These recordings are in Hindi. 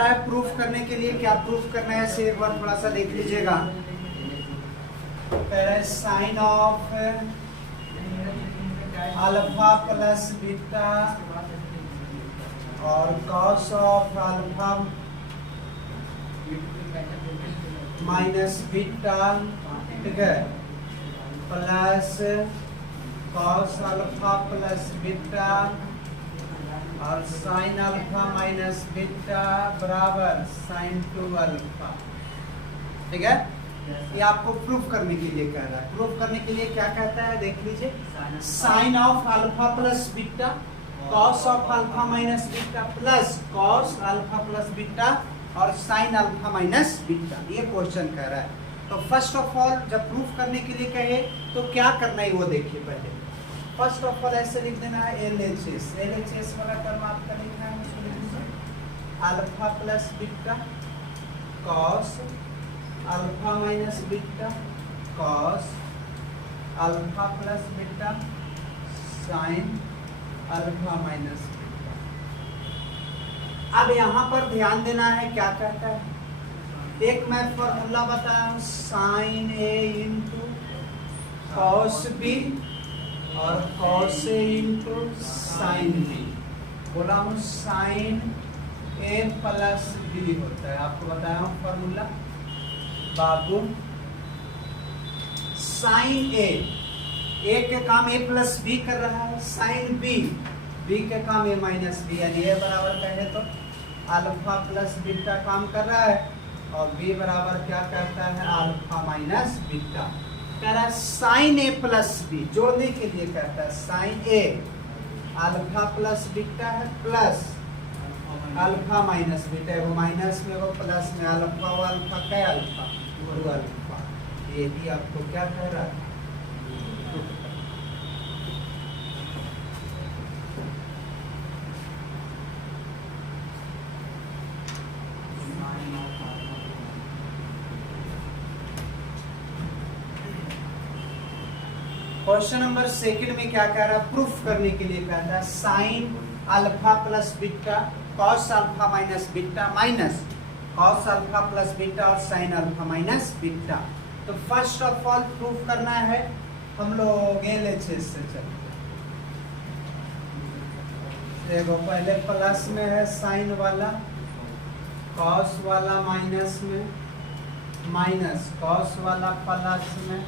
बताया प्रूफ करने के लिए, क्या प्रूफ करना है इसे एक बार थोड़ा सा देख लीजिएगा। Sine of alpha plus beta और cos of alpha minus beta, ठीक है, plus cos alpha plus beta और साइन अल्फा माइनस बीटा बराबर साइन 2 अल्फा, ठीक है। ये आपको प्रूफ करने के लिए कह रहा है। प्रूफ करने के लिए क्या कहता है देख लीजिए, sine of alpha plus beta cos of alpha minus beta plus cos alpha plus beta और साइन अल्फा माइनस बीटा, ये क्वेश्चन कह रहा है। तो फर्स्ट ऑफ ऑल जब प्रूफ करने के लिए कहे तो क्या करना है वो देखिए। पहले फर्स्ट ऑफ ऑल ऐसे लिख देना है एलएचएस, एलएचएस वाला टर्म आपका लिखना है, उसको लिख दीजिए alpha plus beta cos alpha minus beta cos alpha plus beta sine alpha minus beta. अब यहाँ पर ध्यान देना है क्या कहता है, एक मैं फॉर्मूला बताया हूँ sine A into cos B और cos A into sine B. बोला हूँ साइन ए प्लस बी होता है, आपको बताया हूँ फॉर्मूला बाबू। साइन ए के काम ए प्लस बी कर रहा है, साइन बी के काम ए माइनस बी, यानी ए बराबर कहे तो अल्फा प्लस बीटा काम कर रहा है और बी बराबर क्या कहता है अल्फा माइनस बीटा। कह रहा है साइन ए प्लस बी, जोड़ने के लिए कहता है साइन ए अल्फा प्लस बीटा है प्लस अल्फा माइनस बीटा, वो माइनस में वो प्लस में, अल्फा वो अल्फा क्या अल्फा वो अल्फा, ये भी आपको क्या कह रहा है। क्वेश्चन नंबर सेकंड में क्या कह रहा है, प्रूफ करने के लिए कहता है sine alpha plus beta cos alpha minus beta minus cos alpha plus beta और साइन अल्फा माइनस बीटा। तो फर्स्ट ऑफ ऑल प्रूफ करना है हम लोग एलएचएस से चलते। देखो पहले प्लस में है साइन वाला, कॉस वाला माइनस में, माइनस कॉस वाला प्लस में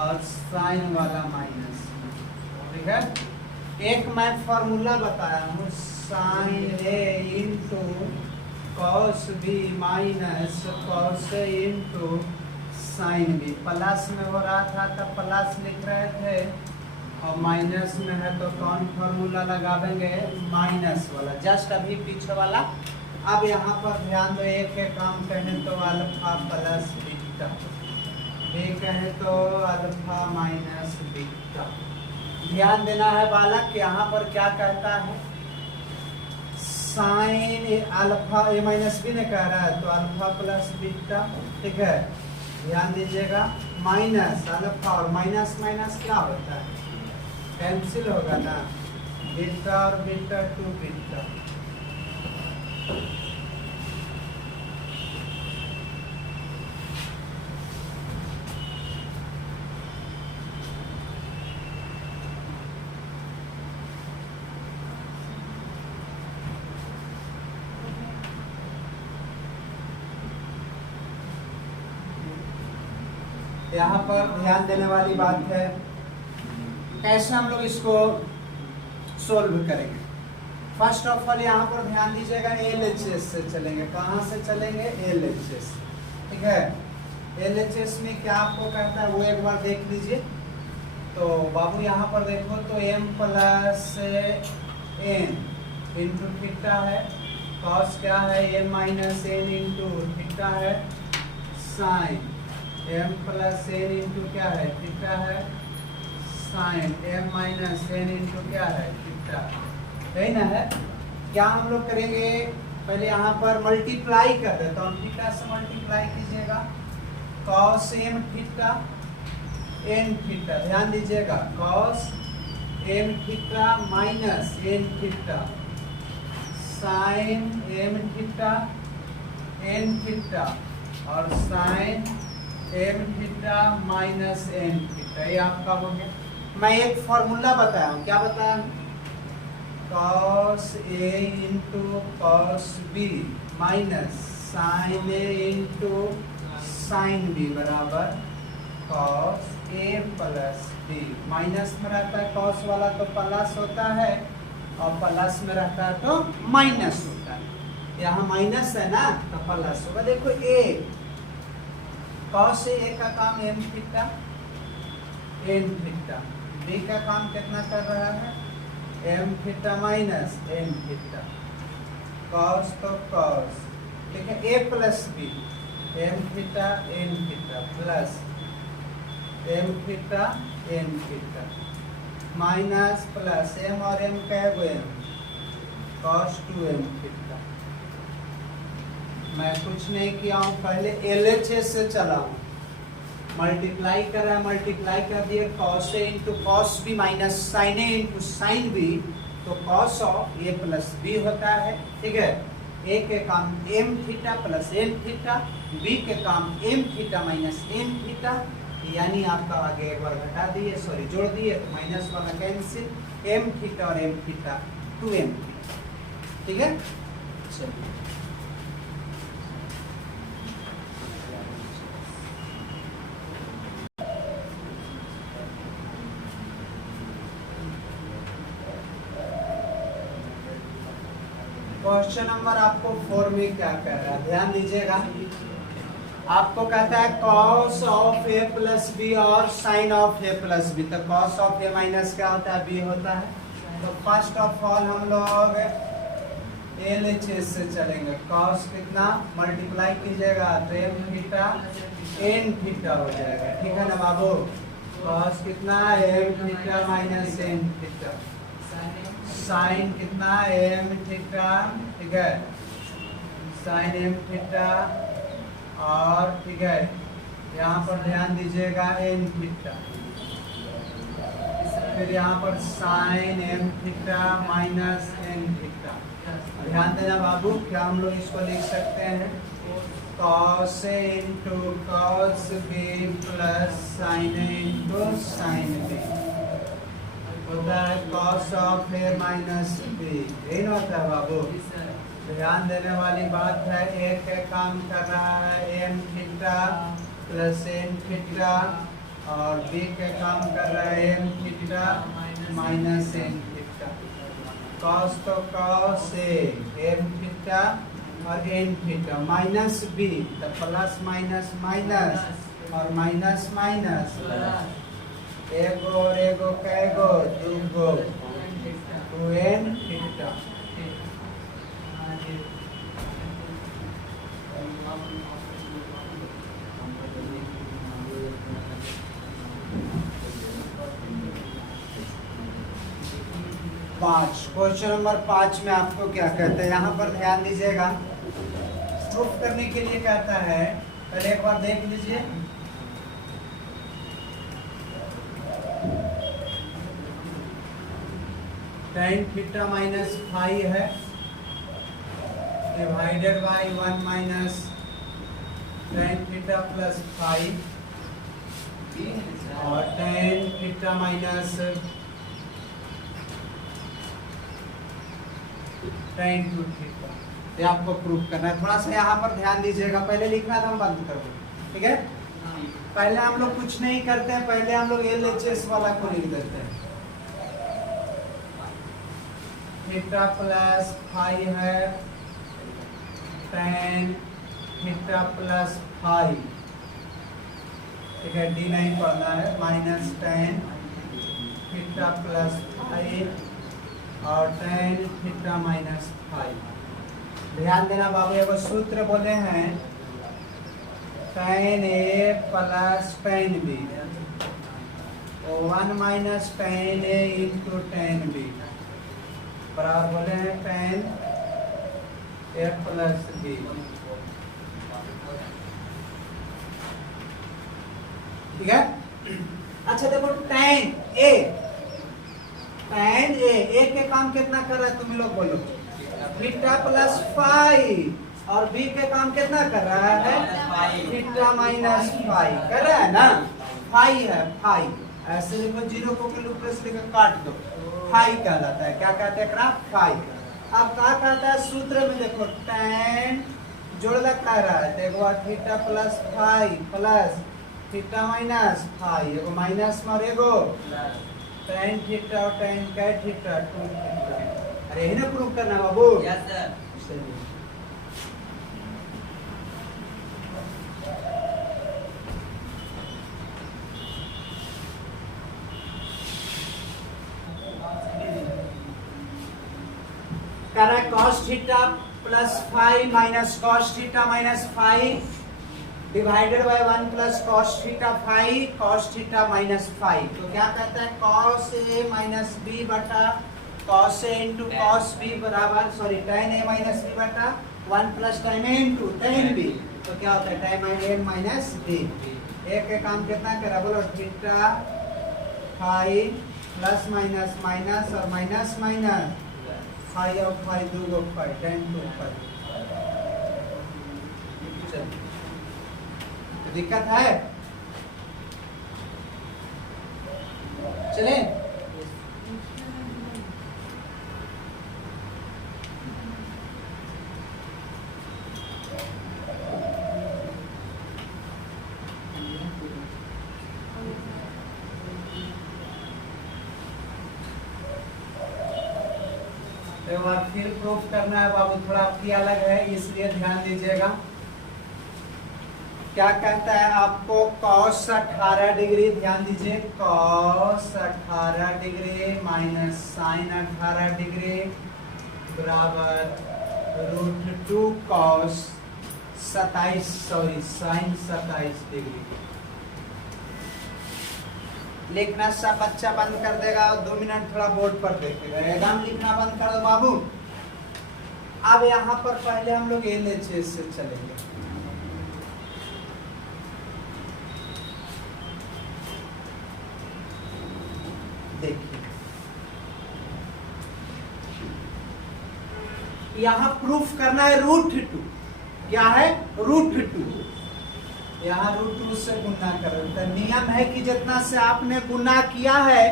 और साइन वाला माइनस में, ठीक है। एक मैं फॉर्मूला बताया हूँ sine A into cos B minus cos A into sine B. Plus में हो रहा था तब प्लस लिख रहे थे और माइनस में है तो कौन फॉर्मूला लगावेंगे माइनस वाला, जस्ट अभी पीछे वाला। अब यहाँ पर ध्यान दो, एक के काम कहें तो अल्फा प्लस बीटा, बी कहें तो अल्फा माइनस बीटा। ध्यान देना है बालक, यहाँ पर क्या कहता है साइन अल्फा ए माइनस बी ने कह रहा है तो अल्फा प्लस बीटा, ठीक है। ध्यान दीजिएगा माइनस अल्फा और माइनस माइनस क्या होता है कैंसिल होगा ना, बीटा और बीटा 2 बीटा। यहाँ पर ध्यान देने वाली बात है कैसे हम लोग इसको सोल्व करेंगे। फर्स्ट ऑफ ऑल यहाँ पर ध्यान दीजिएगा एलएचएस से चलेंगे। कहाँ से चलेंगे एलएचएस, ठीक है। एलएचएस में क्या आपको कहता है वो एक बार देख लीजिए। तो बाबू यहाँ पर देखो तो m plus n into theta है, कॉस क्या है m minus n into theta है, sine m plus n into क्या है थीटा है, sine m minus n into क्या है थीटा, यही ना है। क्या हम लोग करेंगे पहले यहाँ पर मल्टीप्लाई कर देते, तो थीटा से मल्टीप्लाई कीजिएगा, cos m theta n theta, ध्यान दीजिएगा cos m theta minus n theta sine m theta n theta और sine m theta minus n theta, ये आपका हो गया। मैं एक फॉर्मूला बताया हूँ, क्या बताया? cos A into cos B minus sine A into sine B बराबर cos A plus B। Minus में रहता है cos वाला तो प्लस होता है और प्लस में रहता है तो माइनस होता है। यहाँ माइनस है ना तो प्लस होगा। देखो A cos A का काम m theta n theta, B का काम कितना कर रहा है? m theta minus n theta. cos तो cos, ठीक है, a plus b m theta n theta plus m theta n theta minus plus m और m क्या है? cos 2m theta. मैं कुछ नहीं किया हूँ, पहले LHS से चला हूँ, मल्टीप्लाई कर रहा है, मल्टीप्लाई कर दिए cos A into cos B minus sine A into sine B, तो cos of A plus B होता है, ठीक है। A के काम m theta plus n theta, B के काम m theta minus n theta, यानी आपका आगे एक बार घटा दिए, सॉरी जोड़ दिए तो माइनस वाला कैंसिल, m थीटा और m थीटा 2m थीटा, ठीक है। चलिए क्वेश्चन नंबर आपको 4 में क्या कह रहा है, ध्यान दीजिएगा। आपको कहता है cos of a plus B और sin of a plus B, तो cos ऑफ a माइनस क्या होता है? b होता है। तो फर्स्ट ऑफ ऑल हम लोग LHS से चलेंगे। cos कितना मल्टीप्लाई कीजिएगा तो m थीटा n थीटा हो जाएगा, ठीक है ना बाबू। cos कितना m theta minus n theta, sine कितना m थीटा, ठीक है, साइन m थीटा और ठीक है यहाँ पर ध्यान दीजिएगा n थीटा, फिर यहाँ पर sine m theta minus n theta. ध्यान देना बाबू, क्या हम लोग इसको लिख सकते हैं? cos A into cos B plus sign A into sine B होता है cos of A minus B, यही ना होता है बाबू। ध्यान देने वाली बात है, A के काम कर रहा है m theta plus n theta और B के काम कर रहा है m theta minus n theta. cos तो cos A m थीटा और n थीटा माइनस B तो प्लस माइनस माइनस और माइनस माइनस, एगो और एगो कैगो दूगो 2n थीटा। पाँच, क्वेश्चन नंबर 5 में आपको क्या कहते हैं? यहाँ पर ध्यान दीजिएगा, प्रूफ करने के लिए कहता है, पहले एक बार देख लीजिए। tan थीटा माइनस फाइव है divided by 1 minus tan theta plus five और tan theta minus tan 2 theta. ये आपको प्रूफ करना है। थोड़ा सा यहाँ पर ध्यान दीजिएगा, पहले लिखना था हम बंद कर दो, ठीक है। पहले हम लोग कुछ नहीं करते हैं, पहले हम लोग LHS वाला को लिख देते हैं। थीटा प्लस फाइव है tan थीटा प्लस फाइव, ठीक है, डी नहीं पढ़ना है, minus tan theta plus five और tan थीटा माइनस फाइव। ध्यान देना बाबू, एगो सूत्र बोले हैं tan A plus tan B, 1 minus tan A into tan B बराबर बोले हैं tan A प्लस B, ठीक है। अच्छा देखो tan A के काम कितना कर रहा है तुम लोग बोलो? थीटा प्लस फाइव और बी के काम कितना कर रहा है थीटा माइनस फाइव कर रहा है ना फाइव है फाइव ऐसे देखो जीरो को कैलकुलेट लेकर काट दो फाइव कहलाता है क्या कहते हैं फाइव अब क्या कहता है सूत्र में देखो tan जोड़ लगा रहा है देखो theta plus five plus theta minus five एगो माइनस में और एगो tan थीटा और tan कैट थीटा 2 थीटा अरे यही ना प्रूव करना बाबू यस सर कर रहा है cos theta plus 5 minus cos theta minus 5 divided by 1 plus cos theta 5 cos theta minus 5 तो क्या कहता है cos a माइनस b बटा cos a into cos b बराबर sorry tan a minus b बटा 1 plus tan a into tan b तो क्या होता है tan a minus b a के काम कितना करा बोलो थीटा 5 प्लस माइनस माइनस और माइनस माइनस 5 और 5 दो गो 5 tan 2 5 दिक्कत है चले एक बार फिर प्रूफ करना है बाबू थोड़ा आपकी अलग है इसलिए ध्यान दीजिएगा क्या कहता है आपको cos 18 डिग्री ध्यान दीजिए cos 18 degree minus sin 18 degree बराबर √2 cos 27 सॉरी sin 27 डिग्री लिखना सब बच्चा बंद कर देगा और 2 मिनट थोड़ा बोर्ड पर देखेगा एकदम लिखना बंद कर दो बाबू अब यहाँ पर पहले हम लोग LHS से चलेंगे देखिए यहाँ प्रूफ करना है √2 क्या है √2 यहाँ √2 से गुना करो तो नियम है कि जितना से आपने गुना किया है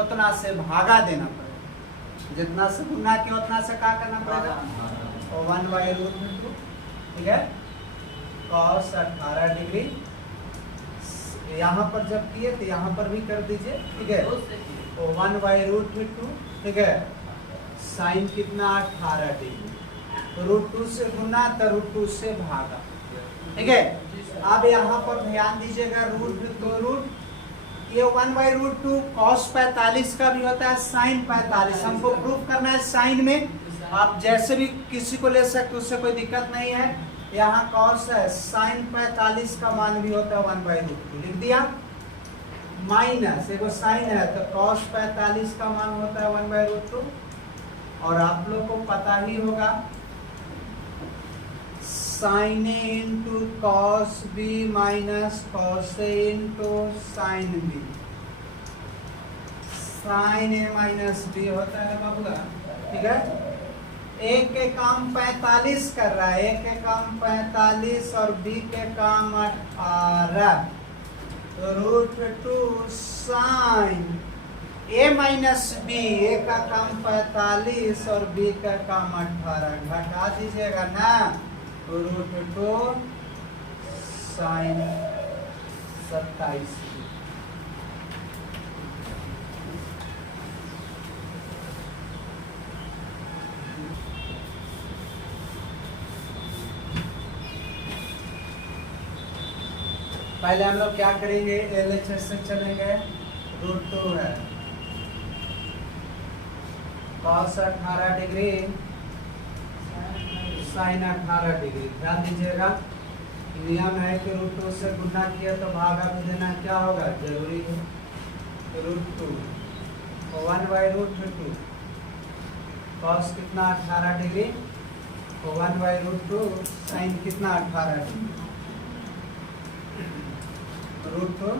उतना से भागा देना पड़ेगा जितना से गुना किया उतना से क्या करना पड़ेगा और 1/√2 ठीक है cos 18 डिग्री यहाँ पर जब किए तो यहाँ पर भी कर दीजिए ठीक है तो 1/√2 ठीक है साइन कितना 18 डिग्री √2 से गुना तो √2 से भागा ठीक है अब यहाँ पर ध्यान दीजिएगा ये 1/√2 cos 45 का भी होता है sin 45 हमको प्रूफ करना है साइन में आप जैसे भी किसी को ले सकते उससे कोई दिक्कत नहीं है यहाँ cos है sin 45 का मान भी होता है 1/√2 लिख दिया माइनस एगो साइन है तो cos 45 का मान होता है 1/√2 और आप लोग को पता ही होगा sin A into cos B minus cos A into sin B sin A minus B होता है बाबूला ठीक है A के काम 45 कर रहा है A के काम 45 और B के काम 18 √2 sin A minus B A का काम 45 और B का काम 18 घटा दीजिएगा ना √2 sin 27 पहले हम लोग क्या करेंगे LHS से चलेंगे √2 है cos 18 डिग्री sin 18 डिग्री ध्यान दीजिएगा नियम है कि √2 से गुना किया तो भागा भी देना क्या होगा जरूरी है √2 1/√2 cos कितना 18 डिग्री 1/√2 sin कितना 18 डिग्री √2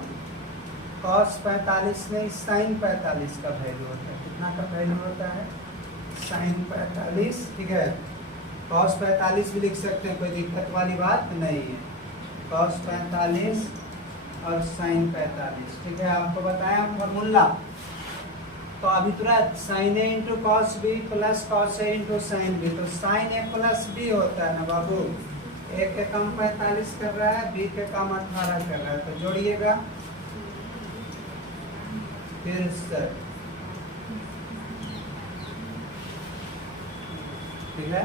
cos 45 नहीं sin 45 का वैल्यू होता है कितना का वैल्यू होता है साइन 45, ठीक है। कॉस 45 भी लिख सकते हैं, कोई दिक्कत वाली बात नहीं है। कॉस 45 और साइन 45, ठीक है। आपको बताया फॉर्मूला। तो अभी तुरंत sine A into cos B plus cos A into sine B, तो साइन ए प्लस बी होता है ना बाबू। ए के कम 45 कर रहा है, बी के कम 18 कर रहा है, तो जोड़िएगा फिर से, ठीक है।